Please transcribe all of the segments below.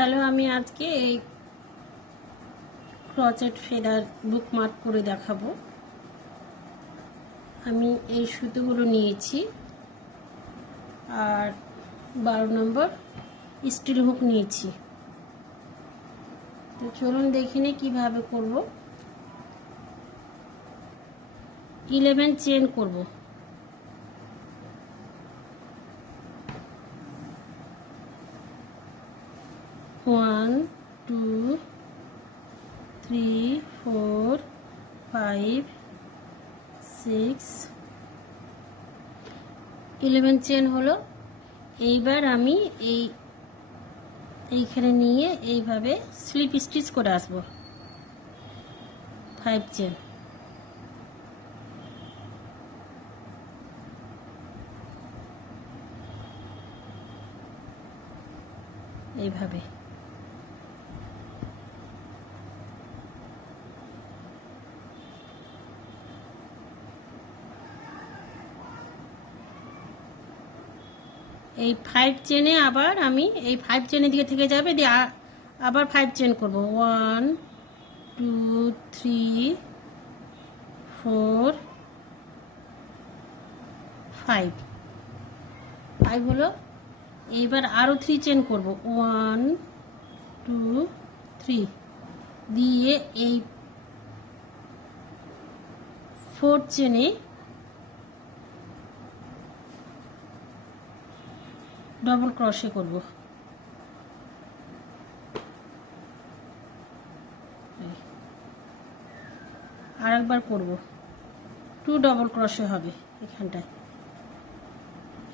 Hello আমি আজকে এই ক্রচেট ফেদার বুকমার্ক করে দেখাবো। আমি এই সুতোগুলো নিয়েছি। আর বারো নম্বর স্টিল হুক নিয়েছি। তো চলুন দেখে নিই কীভাবে করব। ইলেভেন চেন করব। One two three four five six eleven chain হলো। এইবার আমি এই, এইখানে নিয়ে এইভাবে স্লিপ স্টিচ করে আসব। ফাইভ চেন এইভাবে। এই ফাইভ চেনে আবার আমি এই ফাইভ চেনের দিকে থেকে যাবে, দিয়ে আবার ফাইভ চেন করব। One two three four five five হলো, এইবার আরও থ্রি চেন করব। ওয়ান টু থ্রি দিয়ে এই ফোর চেনে ডবল ক্রসে করব। আর একবার করব। টু ডবল ক্রসে হবে এখানটায়।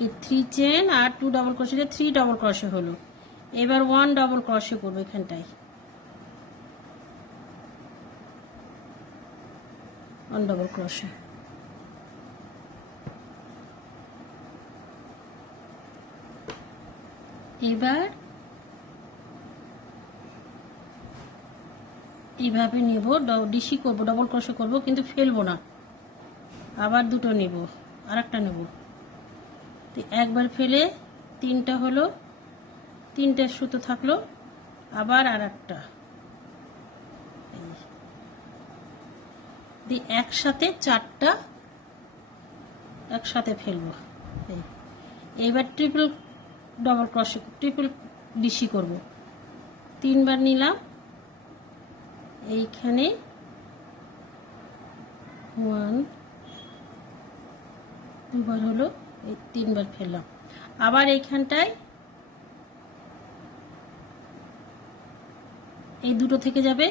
এই থ্রি চেন আর টু ডবল ক্রসে থ্রি ডবল ক্রসে হলো। এবার ওয়ান ডবল ক্রসে করব এখানটায়। ওয়ান ডবল ক্রসে এবার এইভাবে নেব ডিসি করব ডবল ক্রসে করব, কিন্তু ফেলব না। আবার দুটো নেব আর একটা নেব। তো একবার ফেলে তিনটা হলো, তিনটা সুতো থাকল, আবার আর একটা দিয়ে একসাথে চারটা একসাথে ফেলব। এই। এইবার ট্রিপল ডবল ক্রসে ট্রিপল ডিসি করব। তিনবার নিলাম। এইখানে ওয়ান দুবার হলো, এই তিনবার ফেললাম। আবার এইখানটায় এই দুটো থেকে যাবে।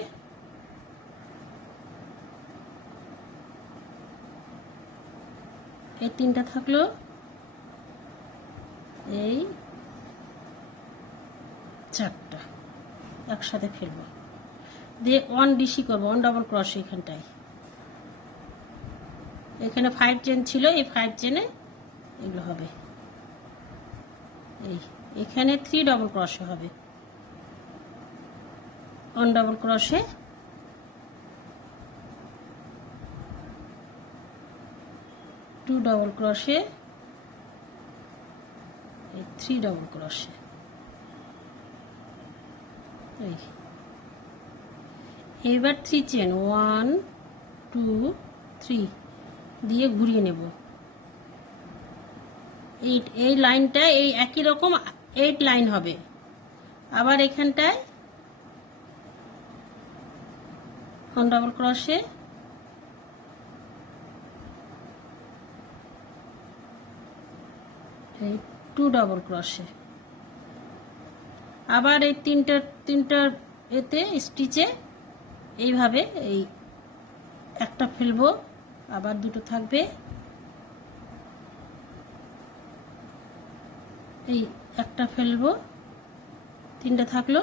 এই তিনটা থাকল। এই চারটা একসাথে ফেলব দিয়ে ওয়ান ডিসি করব ওয়ান ডবল ক্রস এখানটায়। এখানে ফাইভ চেন ছিল, এই ফাইভ চেনে এগুলো হবে। এই, এখানে থ্রি ডবল ক্রসে হবে। One double ক্রসে two double ক্রসে three double ক্রসে এবার three chain one two three দিয়ে ঘুরিয়ে নেব। এইট এই লাইনটা এই একই রকম এইট লাইন হবে। আবার এখানটায় ওয়ান ডবল ক্রসে এই টু ডবল ক্রসে আবার এই তিনটা তিনটা এতে স্টিচে এইভাবে এই একটা ফেলব, আবার দুটো থাকবে। এই একটা ফেলব, তিনটা থাকল।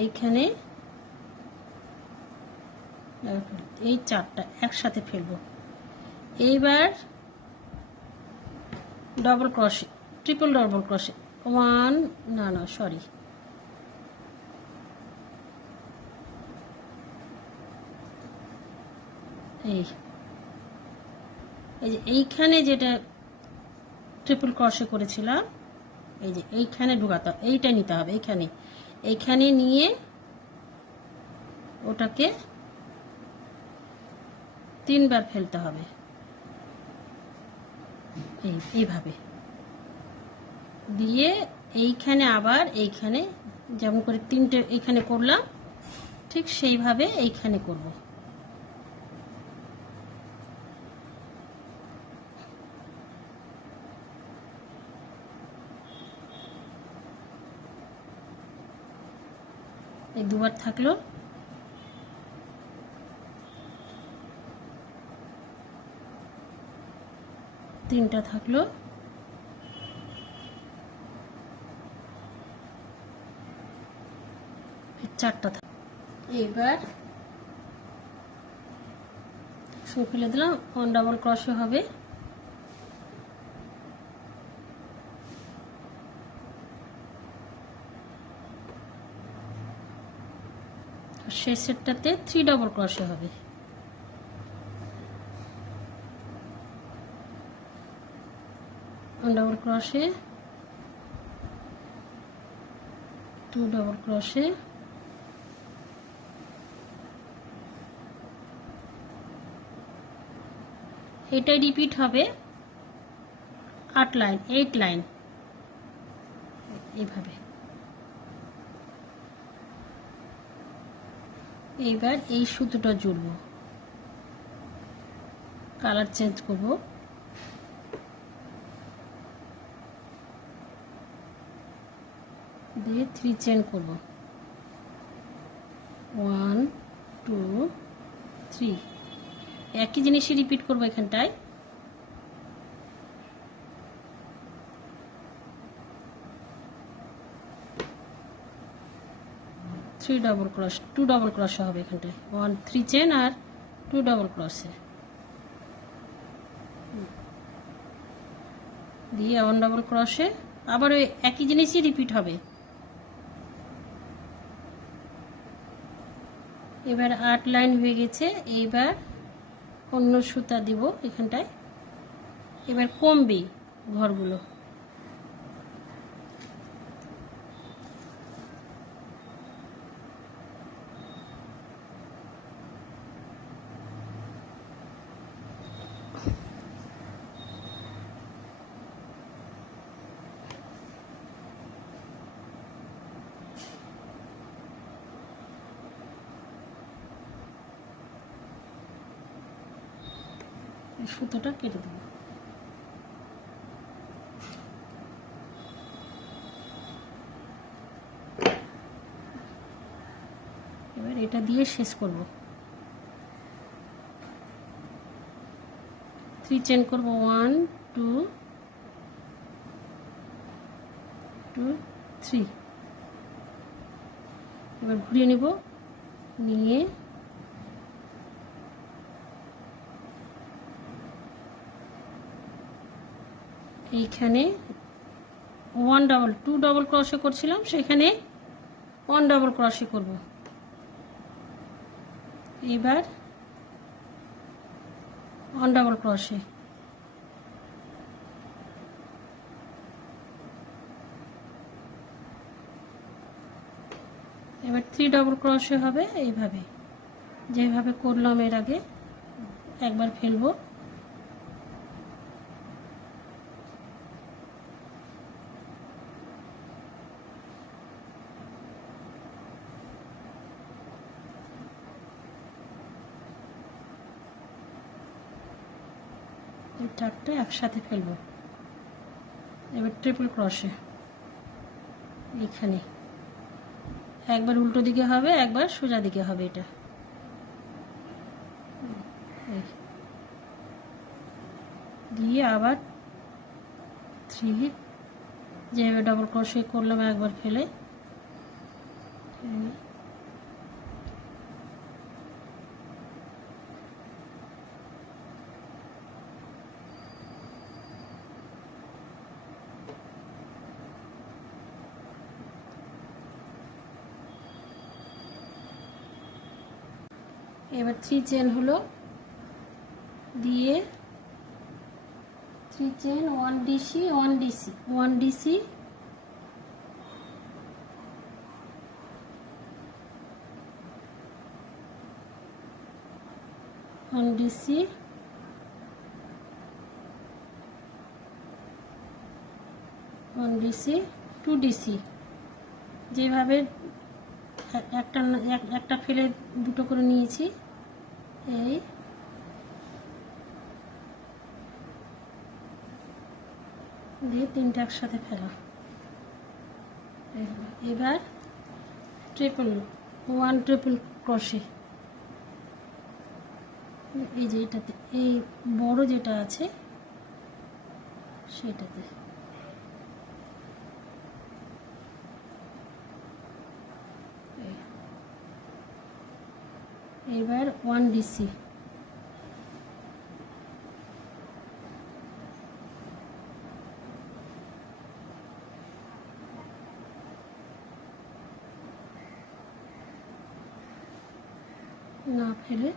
এইখানে এই চারটা একসাথে ফেলব। এইবার ডবল ক্রসে ট্রিপল ডবল ক্রসে ওয়ান, না না সরি এই। এই যে এইখানে যেটা ট্রিপল ক্রসে করেছিলাম, এই যে এইখানে ঢুকাতে এইটা নিতে হবে, এইখানে। এইখানে নিয়ে ওটাকে তিনবার ফেলতে হবে। এই, এইভাবে। দিয়ে এইখানে আবার এইখানে যেমন করে তিনটে এইখানে করলাম, ঠিক সেইভাবে এইখানে করব। এই দুবার থাকল। তিনটা থাকল। চারটা থাকল এবার ফেলে দিলাম ওয়ান ডাবল ক্রসে হবে। শেষ সেটটাতে থ্রি ডাবল ক্রসে হবে। ডাবল ক্রসে টু ডাবল ক্রসে এটাই রিপিট হবে। আট লাইন এইট লাইন এইভাবে। এইবার এই সুতোটা জুড়ব। কালার চেঞ্জ করব। দিয়ে থ্রি চেন করব। ওয়ান টু থ্রি একই জিনিসই রিপিট করব এখানটায়। Three double cross two double ক্রসে হবে এখানটায়। ওয়ান থ্রি চেন আর টু ডাবল ক্রসে দিয়ে ওয়ান ডাবল ক্রসে আবার ওই একই জিনিসই রিপিট হবে। এবার আট লাইন হয়ে গেছে, এইবার অন্য সুতা দিব এখানটায়। এবার কমবে ঘরগুলো। সুতোটা কেটে দেবো। এবার এটা দিয়ে শেষ করব। থ্রি চেন করব। ওয়ান টু টু থ্রি এবার ঘুরিয়ে নেব। নিয়ে এইখানে ওয়ান ডাবল টু ডাবল ক্রসে করছিলাম, সেখানে ওয়ান ডাবল ক্রসে করব। এবার ওয়ান ডাবল ক্রসে এবার থ্রি ডাবল ক্রসে হবে, এইভাবে। যেভাবে করলাম এর আগে, একবার ফেলব। এই চারটে একসাথে ফেলব। এবার ট্রিপল ক্রসে এইখানে একবার উল্টো দিকে হবে, একবার সোজা দিকে হবে এটা। দিয়ে আবার থ্রি যেভাবে ডবল ক্রসে করলাম একবার ফেলে। এবার থ্রি চেন হলো। দিয়ে three chain one DC one DC one DC one DC one DC two DC যেভাবে একটা একটা ফেলে দুটো করে নিয়েছি। এই। দিয়ে তিনটা একসাথে ফেলা। এবার ট্রিপল ওয়ান ট্রিপল ক্রসে এই যে এটাতে, এই বড় যেটা আছে, সেটাতে। এবার ওয়ান ডিসি না ফেলে।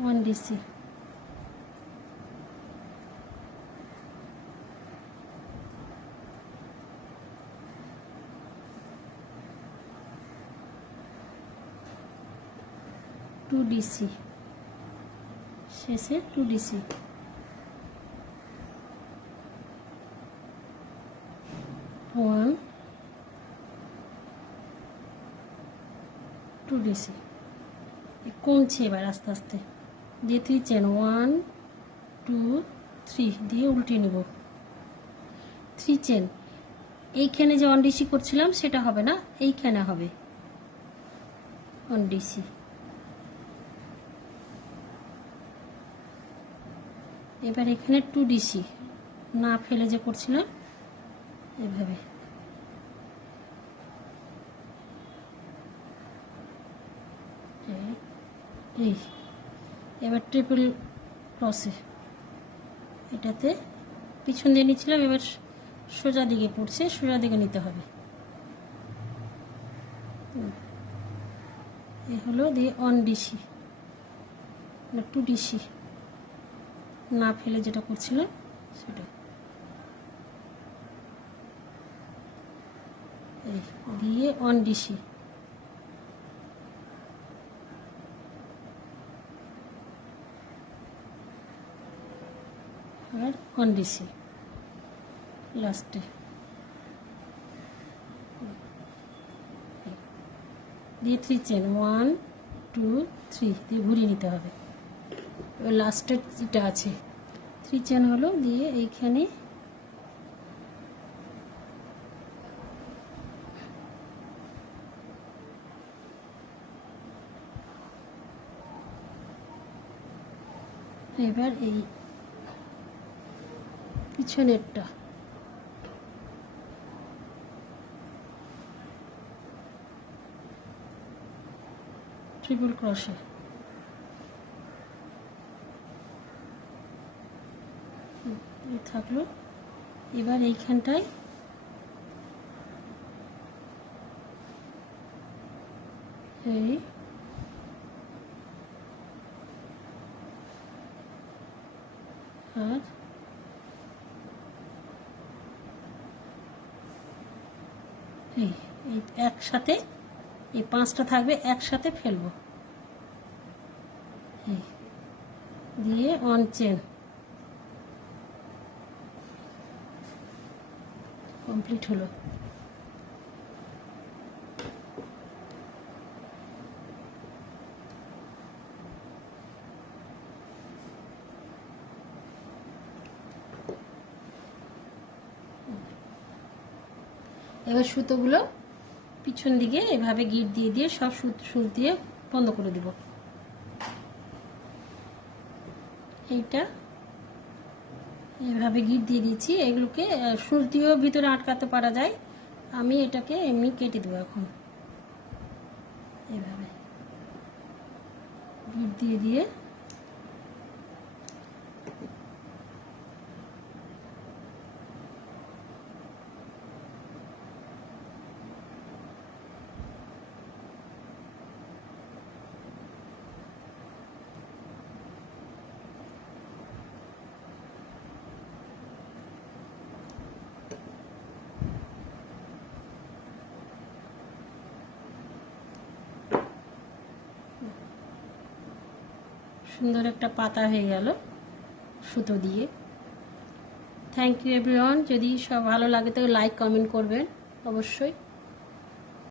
ওয়ান ডিসি ডিসি শেষে two DC one two DC কমছে এবার আস্তে আস্তে। দিয়ে three chain one two three দিয়ে উল্টে নেব। থ্রি চেন এইখানে যে অন ডিসি করছিলাম, সেটা হবে না, এইখানে হবে। অন এবার এখানে টু ডিসি না ফেলে যে করছিলাম, এভাবে। এই- এবার ট্রিপল ক্রসে এটাতে পিছন দিয়ে নিচ্ছিলাম, এবার সোজা দিকে পড়ছে, সোজা দিকে নিতে হবে। এই হলো দিয়ে অন ডিসি টু ডিসি না ফেলে যেটা করছিলাম সেটা। দিয়ে অন ডিসি আর অন ডিসি লাস্টে দিয়ে three chain one two three দিয়ে ঘুরিয়ে নিতে হবে। লাস্টের যেটা আছে থ্রি চেন হলো দিয়ে এইখানে এবার এই পিছনেরটা। ট্রিপল ক্রসে এই থাকল। এবার এইখানটায় এই আর এই একসাথে, এই পাঁচটা থাকবে, একসাথে ফেলব। দিয়ে অন চেন কমপ্লিট হলো। এবার সুতোগুলো পিছন দিকে এভাবে গিট দিয়ে দিয়ে সব সুত সুত দিয়ে বন্ধ করে দেব। এইটা এভাবে গিট দিয়ে দিয়েছি। এগুলোকে সুচ দিয়েও ভিতরে আটকাতে পারা যায়। আমি এটাকে এমনি কেটে দেবো এখন। এভাবে। গিট দিয়ে দিয়ে সুন্দর একটা পাতা হয়ে গেল সুতো দিয়ে। থ্যাংক ইউ এভরিওয়ান যদি সব ভালো লাগে তো লাইক কমেন্ট করবেন অবশ্যই।